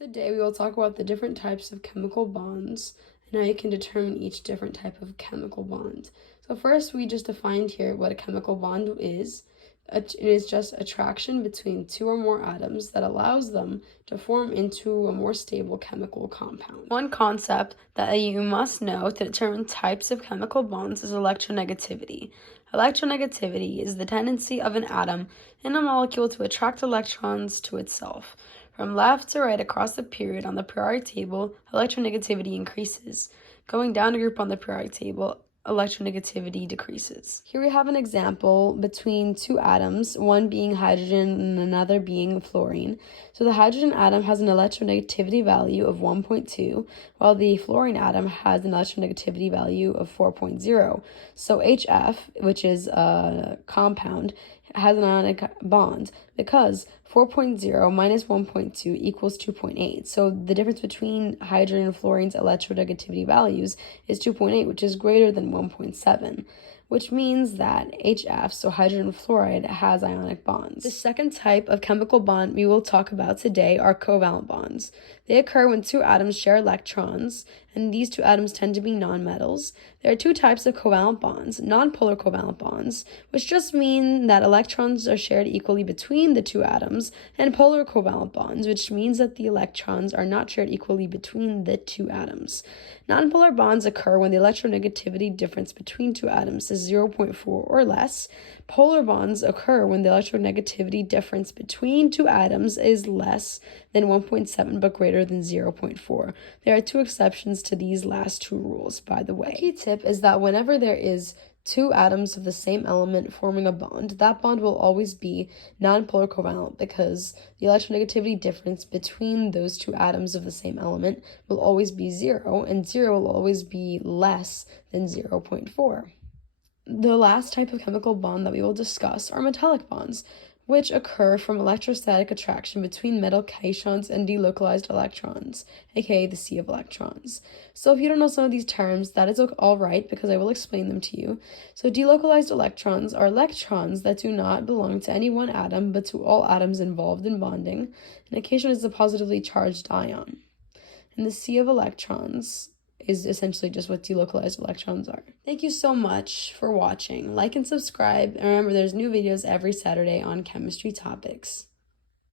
Today we will talk about the different types of chemical bonds and how you can determine each different type of chemical bond. So first we just defined here what a chemical bond is. It is just attraction between two or more atoms that allows them to form into a more stable chemical compound. One concept that you must know to determine types of chemical bonds is electronegativity. Electronegativity is the tendency of an atom in a molecule to attract electrons to itself. From left to right across the period on the periodic table, electronegativity increases. Going down a group on the periodic table, electronegativity decreases. Here we have an example between two atoms, one being hydrogen and another being fluorine. So the hydrogen atom has an electronegativity value of 1.2, while the fluorine atom has an electronegativity value of 4.0. So HF, which is a compound, has an ionic bond because 4.0 minus 1.2 equals 2.8. So the difference between hydrogen and fluorine's electronegativity values is 2.8, which is greater than 1.7, which means that HF, so hydrogen fluoride, has ionic bonds. The second type of chemical bond we will talk about today are covalent bonds. They occur when two atoms share electrons, and these two atoms tend to be nonmetals. There are two types of covalent bonds: nonpolar covalent bonds, which just mean that electrons are shared equally between the two atoms, and polar covalent bonds, which means that the electrons are not shared equally between the two atoms. Nonpolar bonds occur when the electronegativity difference between two atoms is 0.4 or less. Polar bonds occur when the electronegativity difference between two atoms is less than 1.7 but greater than 0.4. There are two exceptions to these last two rules, by the way. A key tip is that whenever there is two atoms of the same element forming a bond, that bond will always be nonpolar covalent because the electronegativity difference between those two atoms of the same element will always be 0, and 0 will always be less than 0.4. The last type of chemical bond that we will discuss are metallic bonds, which occur from electrostatic attraction between metal cations and delocalized electrons, aka the sea of electrons. So if you don't know some of these terms, that is all right because I will explain them to you. So delocalized electrons are electrons that do not belong to any one atom but to all atoms involved in bonding. An cation is a positively charged ion. And the sea of electrons is essentially just what delocalized electrons are. Thank you so much for watching. Like and subscribe, and remember there's new videos every Saturday on chemistry topics.